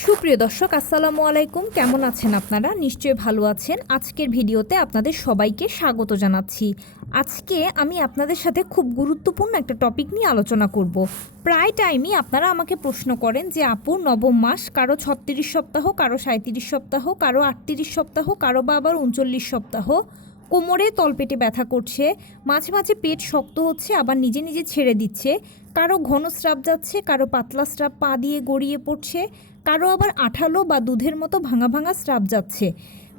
সুপ্রিয় দর্শক, আসসালামু আলাইকুম। কেমন আছেন আপনারা? নিশ্চয়ই ভালো আছেন। আজকের ভিডিওতে আপনাদের সবাইকে স্বাগত জানাচ্ছি। আজকে আমি আপনাদের সাথে খুব গুরুত্বপূর্ণ একটা টপিক নিয়ে আলোচনা করব। প্রায় টাইমই আপনারা আমাকে প্রশ্ন করেন যে, আপু, নবম মাস কারও ছত্রিশ সপ্তাহ, কারও সাঁত্রিশ সপ্তাহ, কারও আটত্রিশ সপ্তাহ, কারও বা আবার উনচল্লিশ সপ্তাহ? কোমরে তলপেটে ব্যথা করছে, মাঝে মাঝে পেট শক্ত হচ্ছে, আবার নিজে নিজে ছেড়ে দিচ্ছে। কারও ঘন স্রাব যাচ্ছে, কারও পাতলা স্রাব পা দিয়ে গড়িয়ে পড়ছে কারও আবার আঠালো বা দুধের মতো ভাঙা ভাঙা স্রাব যাচ্ছে।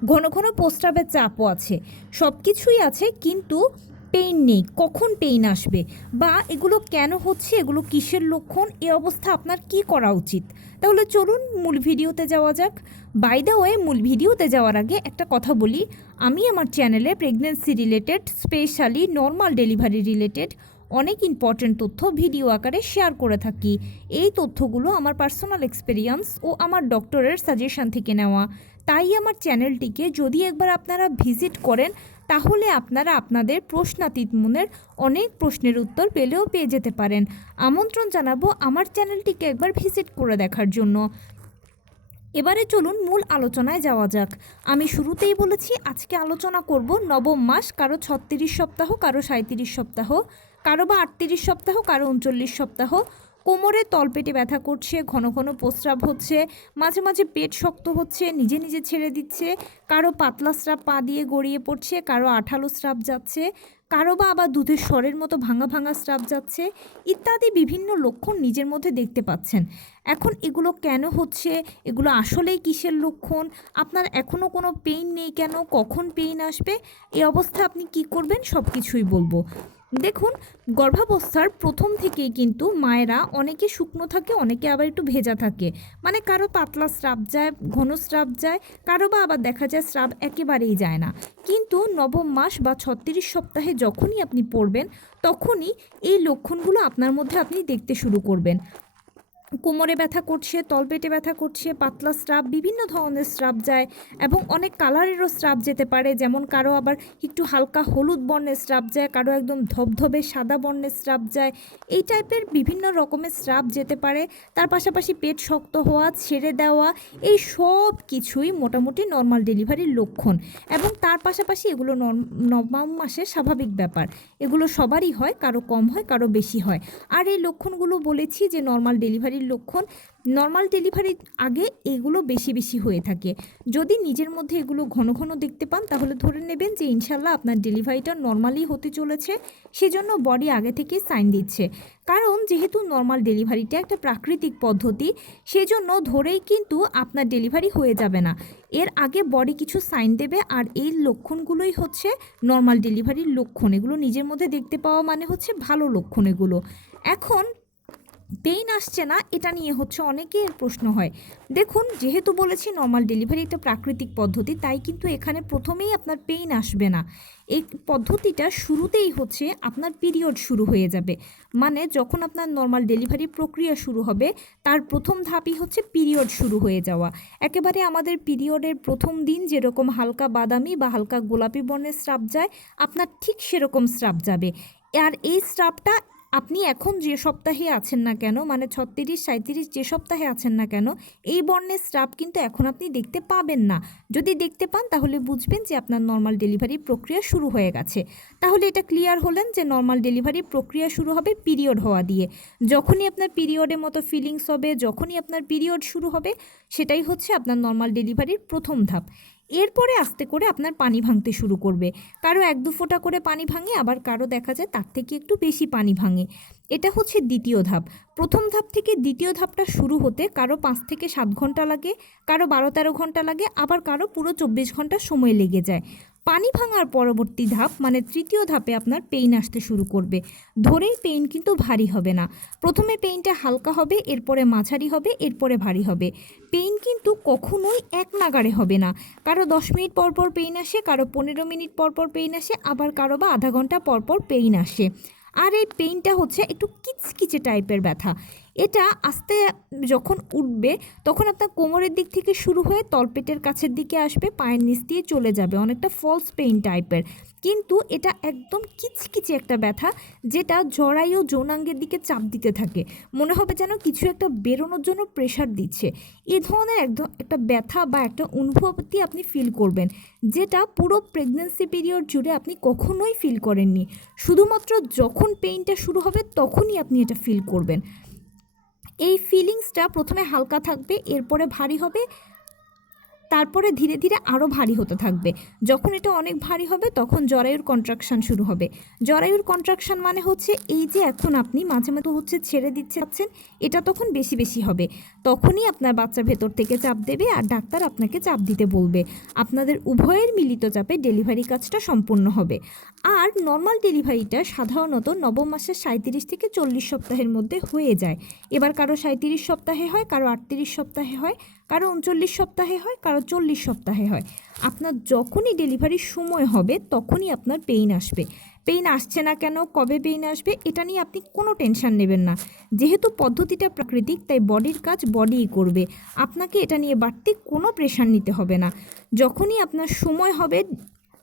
ঘন ঘন প্রস্রাবের চাপও আছে। সব কিছুই আছে, কিন্তু পেইন নেই। কখন পেইন আসবে? বা এগুলো কেন হচ্ছে? এগুলো কিসের লক্ষণ? এ অবস্থা আপনার কি করা উচিত? তাহলে চলুন মূল ভিডিওতে যাওয়া যাক। বাই দ্য ওয়ে মূল ভিডিওতে যাওয়ার আগে একটা কথা বলি। আমি আমার চ্যানেলে pregnancy related specially normal delivery related অনেক ইম্পর্ট্যান্ট তথ্য ভিডিও আকারে শেয়ার করে থাকি। এই তথ্যগুলো আমার পার্সোনাল এক্সপেরিয়েন্স ও আমার ডক্টরের সাজেশন থেকে নেওয়া। তাই আমার চ্যানেলটিকে যদি একবার আপনারা ভিজিট করেন, তাহলে আপনারা আপনাদের প্রশ্নাতীত মনের অনেক প্রশ্নের উত্তর পেলেও পেয়ে যেতে পারেন। আমন্ত্রণ জানাব আমার চ্যানেলটিকে একবার ভিজিট করে দেখার জন্য। এবারে চলুন মূল আলোচনায় যাওয়া যাক। আমি শুরুতেই বলেছি, আজকে আলোচনা করব নবম মাস, কারও ছত্রিশ সপ্তাহ, কারও সাঁত্রিশ সপ্তাহ। কারও বা আটত্রিশ সপ্তাহ, কারও উনচল্লিশ সপ্তাহ। কোমরে তলপেটে ব্যথা করছে, ঘন ঘন প্রস্রাব হচ্ছে, মাঝে মাঝে পেট শক্ত হচ্ছে, নিজে নিজে ছেড়ে দিচ্ছে, কারও পাতলা স্রাব পা দিয়ে গড়িয়ে পড়ছে, কারও আঠালো স্রাব যাচ্ছে, কারও বা আবার দুধের স্বরের মতো ভাঙা ভাঙা স্রাব যাচ্ছে, ইত্যাদি বিভিন্ন লক্ষণ নিজের মধ্যে দেখতে পাচ্ছেন। এখন এগুলো কেন হচ্ছে? এগুলো আসলেই কিসের লক্ষণ? আপনার এখনও কোনো পেইন নেই কেন? কখন পেইন আসবে? এই অবস্থা আপনি কি করবেন? সব কিছুই বলব। দেখুন, গর্ভাবস্থার প্রথম থেকেই কিন্তু মায়েরা অনেকে শুকনো থাকে, অনেকে আবার একটু ভেজা থাকে। মানে কারও পাতলা স্রাব যায়, ঘন স্রাব যায়, কারও বা আবার দেখা যায় স্রাব একেবারেই যায় না। কিন্তু নবম মাস বা ছত্রিশ সপ্তাহে যখনই আপনি পড়বেন, তখনই এই লক্ষণগুলো আপনার মধ্যে আপনি দেখতে শুরু করবেন। কোমরে ব্যথা করছে, তলপেটে ব্যথা করছে, পাতলা স্রাব, বিভিন্ন ধরনের স্রাব যায় এবং অনেক কালারেরও স্রাব যেতে পারে। যেমন কারও আবার একটু হালকা হলুদ বর্ণের স্রাব যায়, কারও একদম ধবধবে সাদা বর্ণের স্রাব যায়। এই টাইপের বিভিন্ন রকমের স্রাব যেতে পারে। তার পাশাপাশি পেট শক্ত হওয়া, ছেড়ে দেওয়া, এই সব কিছুই মোটামুটি নর্মাল ডেলিভারির লক্ষণ এবং তার পাশাপাশি এগুলো নবম মাসের স্বাভাবিক ব্যাপার। এগুলো সবারই হয়, কারও কম হয়, কারও বেশি হয়। আর এই লক্ষণগুলো বলেছি যে নর্মাল ডেলিভারির লক্ষণ নর্মাল ডেলিভারির আগে এগুলো বেশি বেশি হয়ে থাকে। যদি নিজের মধ্যে এগুলো ঘন ঘন দেখতে পান, তাহলে ধরে নেবেন যে ইনশাল্লাহ আপনার ডেলিভারিটা নর্মালি হতে চলেছে, সেজন্য বডি আগে থেকে সাইন দিচ্ছে। কারণ যেহেতু নর্মাল ডেলিভারিটা একটা প্রাকৃতিক পদ্ধতি, সেজন্য ধরেই কিন্তু আপনার ডেলিভারি হয়ে যাবে না। এর আগে বডি কিছু সাইন দেবে আর এই লক্ষণগুলোই হচ্ছে নর্মাল ডেলিভারির লক্ষণ। এগুলো নিজের মধ্যে দেখতে পাওয়া মানে হচ্ছে ভালো লক্ষণ এগুলো। এখন পেইন আসছে না, এটা নিয়ে হচ্ছে অনেকের প্রশ্ন হয়। দেখুন, যেহেতু বলেছি নর্মাল ডেলিভারি একটা প্রাকৃতিক পদ্ধতি, তাই কিন্তু এখানে প্রথমেই আপনার পেইন আসবে না। এই পদ্ধতিটা শুরুতেই হচ্ছে আপনার পিরিয়ড শুরু হয়ে যাবে। মানে যখন আপনার নর্মাল ডেলিভারি প্রক্রিয়া শুরু হবে, তার প্রথম ধাপই হচ্ছে পিরিয়ড শুরু হয়ে যাওয়া। একেবারে আমাদের পিরিয়ডের প্রথম দিন যেরকম হালকা বাদামি বা হালকা গোলাপি বর্ণের স্রাব যায়, আপনার ঠিক সেরকম স্রাব যাবে। আর এই স্রাবটা আপনি এখন যে সপ্তাহে আছেন না কেন মানে ছত্রিশ সাঁত্রিশ যে সপ্তাহে আছেন না কেন, এই বর্ণের স্রাব কিন্তু এখন আপনি দেখতে পাবেন না। যদি দেখতে পান, তাহলে বুঝবেন যে আপনার নর্মাল ডেলিভারি প্রক্রিয়া শুরু হয়ে গেছে। তাহলে এটা ক্লিয়ার হলেন যে নর্মাল ডেলিভারি প্রক্রিয়া শুরু হবে পিরিয়ড হওয়া দিয়ে। যখনই আপনার পিরিয়ডের মতো ফিলিংস হবে, যখনই আপনার পিরিয়ড শুরু হবে, সেটাই হচ্ছে আপনার নর্মাল ডেলিভারির প্রথম ধাপ। এরপরে আস্তে করে আপনার পানি ভাঙতে শুরু করবে। কারও এক দু ফোঁটা করে পানি ভাঙে, আবার কারও দেখা যায় তার থেকে একটু বেশি পানি ভাঙে। এটা হচ্ছে দ্বিতীয় ধাপ। প্রথম ধাপ থেকে দ্বিতীয় ধাপটা শুরু হতে কারও পাঁচ থেকে সাত ঘণ্টা লাগে, কারও বারো তেরো ঘণ্টা লাগে, আবার কারও পুরো চব্বিশ ঘণ্টা সময় লেগে যায়। পানি ভাঙার পরবর্তী ধাপ মানে তৃতীয় ধাপে আপনার পেইন আসতে শুরু করবে। ধরেই পেইন কিন্তু ভারী হবে না। প্রথমে পেইনটা হালকা হবে, এরপরে মাঝারি হবে, এরপরে ভারী হবে। পেইন কিন্তু কখনোই এক নাগাড়ে হবে না। কারও দশ মিনিট পর পর পেইন আসে, কারও পনেরো মিনিট পর পর পেইন আসে, আবার কারও বা আধা ঘণ্টা পর পর পেইন আসে। আর এই পেইনটা হচ্ছে একটু কিচকিচে টাইপের ব্যথা। এটা আস্তে যখন উঠবে, তখন আপনার কোমরের দিক থেকে শুরু হয়ে তলপেটের কাছের দিকে আসবে, পায়ের নিচ দিয়ে চলে যাবে, অনেকটা ফলস পেইন টাইপের কিন্তু এটা একদম কিচকিচে একটা ব্যথা, যেটা জরায়ু যৌনাঙ্গের দিকে চাপ দিতে থাকে। মনে হবে যেন কিছু একটা বেরোনোর জন্য প্রেশার দিচ্ছে। এ ধরনের একদম একটা ব্যথা বা একটা অনুভূতি আপনি ফিল করবেন, যেটা পুরো প্রেগনেন্সি পিরিয়ড জুড়ে আপনি কখনোই ফিল করেননি। শুধুমাত্র যখন পেইনটা শুরু হবে, তখনই আপনি এটা ফিল করবেন। এই ফিলিংসটা প্রথমে হালকা থাকবে এরপরে ভারী হবে। তারপরে ধীরে ধীরে আরও ভারী হতে থাকবে। যখন এটা অনেক ভারী হবে, তখন জরায়ুর কন্ট্রাকশান শুরু হবে। জরায়ুর কন্ট্রাকশান মানে হচ্ছে এই যে এখন আপনি মাঝে মাঝে হচ্ছে ছেড়ে দিচ্ছে যাচ্ছেন, এটা তখন বেশি বেশি হবে। তখনই আপনার বাচ্চা ভেতর থেকে চাপ দেবে আর ডাক্তার আপনাকে চাপ দিতে বলবে। আপনাদের উভয়ের মিলিত চাপে ডেলিভারি কাজটা সম্পূর্ণ হবে। আর নর্মাল ডেলিভারিটা সাধারণত নবম মাসের সাঁত্রিশ থেকে চল্লিশ সপ্তাহের মধ্যে হয়ে যায়। এবার কারও সাঁত্রিশ সপ্তাহে হয়, কারও আটত্রিশ সপ্তাহে হয় কারও উনচল্লিশ সপ্তাহে হয়, কারও চল্লিশ সপ্তাহে হয়। আপনার যখনই ডেলিভারির সময় হবে, তখনই আপনার পেইন আসবে। পেইন আসছে না কেন? কবে পেইন আসবে? এটা নিয়ে আপনি কোনো টেনশন নেবেন না। যেহেতু পদ্ধতিটা প্রাকৃতিক, তাই বডির কাজ বডিই করবে। আপনাকে এটা নিয়ে বাড়তি কোনো প্রেশার নিতে হবে না। যখনই আপনার সময় হবে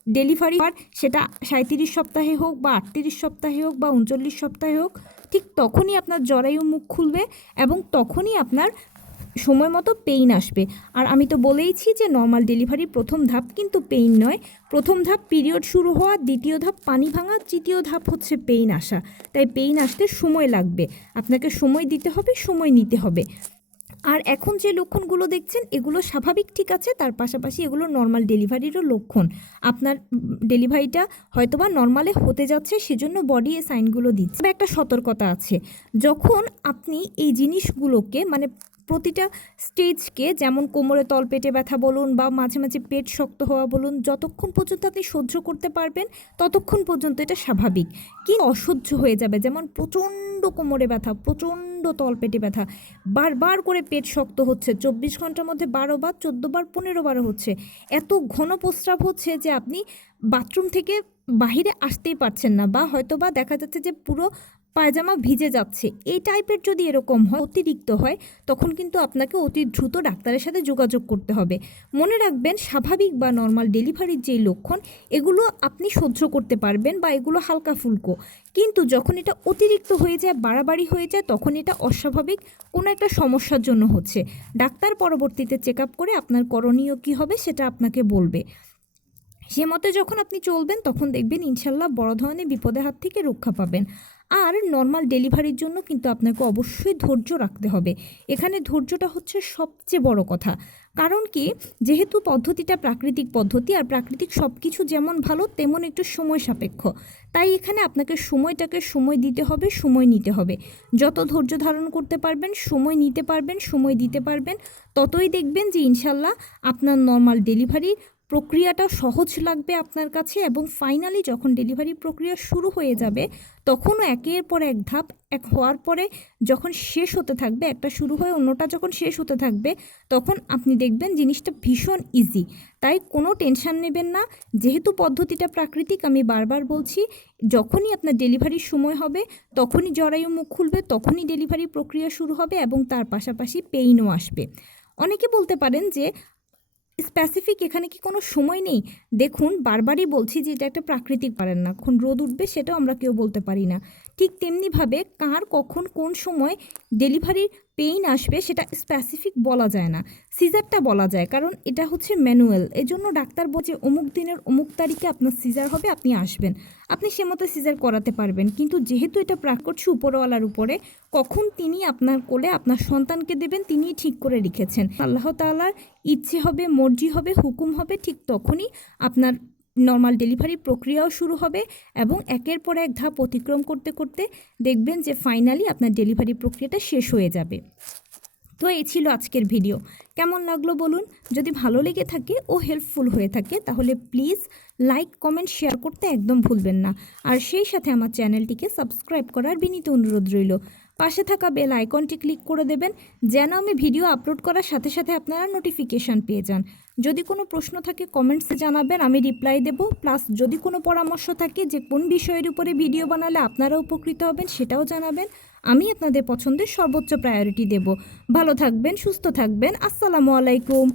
ডেলিভারি হওয়ার সেটা সাঁত্রিশ সপ্তাহে হোক বা আটত্রিশ সপ্তাহে হোক বা উনচল্লিশ সপ্তাহে হোক, ঠিক তখনই আপনার জরায়ু মুখ খুলবে এবং তখনই আপনার সময় মতো পেইন আসবে। আর আমি তো বলেইছি যে নর্মাল ডেলিভারি প্রথম ধাপ কিন্তু পেইন নয়। প্রথম ধাপ পিরিয়ড শুরু হওয়া, দ্বিতীয় ধাপ পানি ভাঙা, তৃতীয় ধাপ হচ্ছে পেইন আসা। তাই পেইন আসতে সময় লাগবে। আপনাকে সময় দিতে হবে, সময় নিতে হবে। আর এখন যে লক্ষণগুলো দেখছেন, এগুলো স্বাভাবিক ঠিক আছে, তার পাশাপাশি এগুলো নর্মাল ডেলিভারিরও লক্ষণ। আপনার ডেলিভারিটা হয়তোবা নর্মালে হতে যাচ্ছে, সেজন্য বডি এই সাইনগুলো দিচ্ছে। একটা সতর্কতা আছে। যখন আপনি এই জিনিসগুলোকে মানে প্রতিটা স্টেজকে যেমন কোমরে তল পেটে ব্যথা বলুন বা মাঝে মাঝে পেট শক্ত হওয়া বলুন, যতক্ষণ পর্যন্ত আপনি সহ্য করতে পারবেন, ততক্ষণ পর্যন্ত এটা স্বাভাবিক। কি অসহ্য হয়ে যাবে? যেমন প্রচণ্ড কোমরে ব্যথা, প্রচণ্ড তল পেটে ব্যথা। বারবার করে পেট শক্ত হচ্ছে, চব্বিশ ঘণ্টার মধ্যে বারো বার, চোদ্দ বার, পনেরো বারও হচ্ছে। এত ঘন প্রস্রাব হচ্ছে যে আপনি বাথরুম থেকে বাহিরে আসতেই পারছেন না বা হয়তো বা দেখা যাচ্ছে যে পুরো পায়জামা ভিজে যাচ্ছে। এই টাইপের যদি এরকম হয়, অতিরিক্ত হয়, তখন কিন্তু আপনাকে অতি দ্রুত ডাক্তারের সাথে যোগাযোগ করতে হবে। মনে রাখবেন, স্বাভাবিক বা নর্মাল ডেলিভারির যেই লক্ষণ, এগুলো আপনি সহ্য করতে পারবেন বা এগুলো হালকা ফুলকো। কিন্তু যখন এটা অতিরিক্ত হয়ে যায়, বাড়াবাড়ি হয়ে যায়, তখন এটা অস্বাভাবিক, কোনো একটা সমস্যার জন্য হচ্ছে। ডাক্তার পরবর্তীতে চেক আপ করে আপনার করণীয় কী হবে, সেটা আপনাকে বলবে। সে মতে যখন আপনি চলবেন, তখন দেখবেন, ইনশাল্লাহ বড় ধরনের বিপদের হাত থেকে রক্ষা পাবেন। আর নর্মাল ডেলিভারির জন্য কিন্তু আপনাকে অবশ্যই ধৈর্য রাখতে হবে। এখানে ধৈর্যটা হচ্ছে সবচেয়ে বড় কথা। কারণ কি? যেহেতু পদ্ধতিটা প্রাকৃতিক পদ্ধতি আর প্রাকৃতিক সব কিছু যেমন ভালো, তেমন একটু সময় সাপেক্ষ। তাই এখানে আপনাকে সময়টাকে সময় দিতে হবে, সময় নিতে হবে। যত ধৈর্য ধারণ করতে পারবেন, সময় নিতে পারবেন, সময় দিতে পারবেন, ততই দেখবেন যে ইনশাল্লাহ আপনার নর্মাল ডেলিভারি প্রক্রিয়াটা সহজ লাগবে আপনার কাছে এবং ফাইনালি যখন ডেলিভারি প্রক্রিয়া শুরু হয়ে যাবে, তখনও একের পর এক ধাপ এক হওয়ার পরে যখন শেষ হতে থাকবে, একটা শুরু হয়ে অন্যটা যখন শেষ হতে থাকবে, তখন আপনি দেখবেন জিনিসটা ভীষণ ইজি তাই কোনো টেনশন নেবেন না। যেহেতু পদ্ধতিটা প্রাকৃতিক, আমি বারবার বলছি, যখনই আপনার ডেলিভারির সময় হবে, তখনই জরায়ু মুখ খুলবে, তখনই ডেলিভারি প্রক্রিয়া শুরু হবে এবং তার পাশাপাশি পেইনও আসবে। অনেকে বলতে পারেন যে স্পেসিফিক এখানে কি কোনো সময় নেই? দেখুন, বারবারই বলছি যে এটা একটা প্রাকৃতিক পারেন না। কখন রোদ উঠবে সেটাও আমরা কেউ বলতে পারি না। ঠিক তেমনিভাবে কার কখন কোন সময় ডেলিভারির পেইন আসবে সেটা স্পেসিফিক বলা যায় না। সিজারটা বলা যায়, কারণ এটা হচ্ছে ম্যানুয়াল। এজন্য ডাক্তার বলছে অমুক দিনের অমুক তারিখে আপনার সিজার হবে, আপনি আসবেন। আপনি সে মতো সিজার করাতে পারবেন, কিন্তু যেহেতু এটা প্রাকটছে উপরওয়ালার উপরে, কখন তিনি আপনার কোলে আপনার সন্তানকে দেবেন তিনিই ঠিক করে রেখেছেন। আল্লাহ তাআলার ইচ্ছে হবে, মর্জি হবে, হুকুম হবে, ঠিক তখনই আপনার নর্মাল ডেলিভারি প্রক্রিয়াও শুরু হবে এবং একের পর এক ধাপ অতিক্রম করতে করতে দেখবেন যে ফাইনালি আপনার ডেলিভারি প্রক্রিয়াটা শেষ হয়ে যাবে। তো এই ছিল আজকের ভিডিও কেমন লাগল বলুন? যদি ভালো লেগে থাকে ও হেল্পফুল হয়ে থাকে তাহলে প্লিজ লাইক কমেন্ট শেয়ার করতে একদম ভুলবেন না। আর সেই সাথে আমার চ্যানেলটিকে সাবস্ক্রাইব করার বিনীত অনুরোধ রইল। পাশে থাকা বেল আইকনটি ক্লিক করে দেবেন যেন আমি ভিডিও আপলোড করার সাথে সাথে আপনারা নোটিফিকেশান পেয়ে যান। যদি কোনো প্রশ্ন থাকে কমেন্টসে জানাবেন, আমি রিপ্লাই দেব। প্লাস যদি কোনো পরামর্শ থাকে যে কোন বিষয়ের উপরে ভিডিও বানালে আপনারা উপকৃত হবেন, সেটাও জানাবেন। আমি আপনাদের পছন্দের সর্বোচ্চ প্রায়োরিটি দেব। ভালো থাকবেন, সুস্থ থাকবেন। আসসালামু আলাইকুম।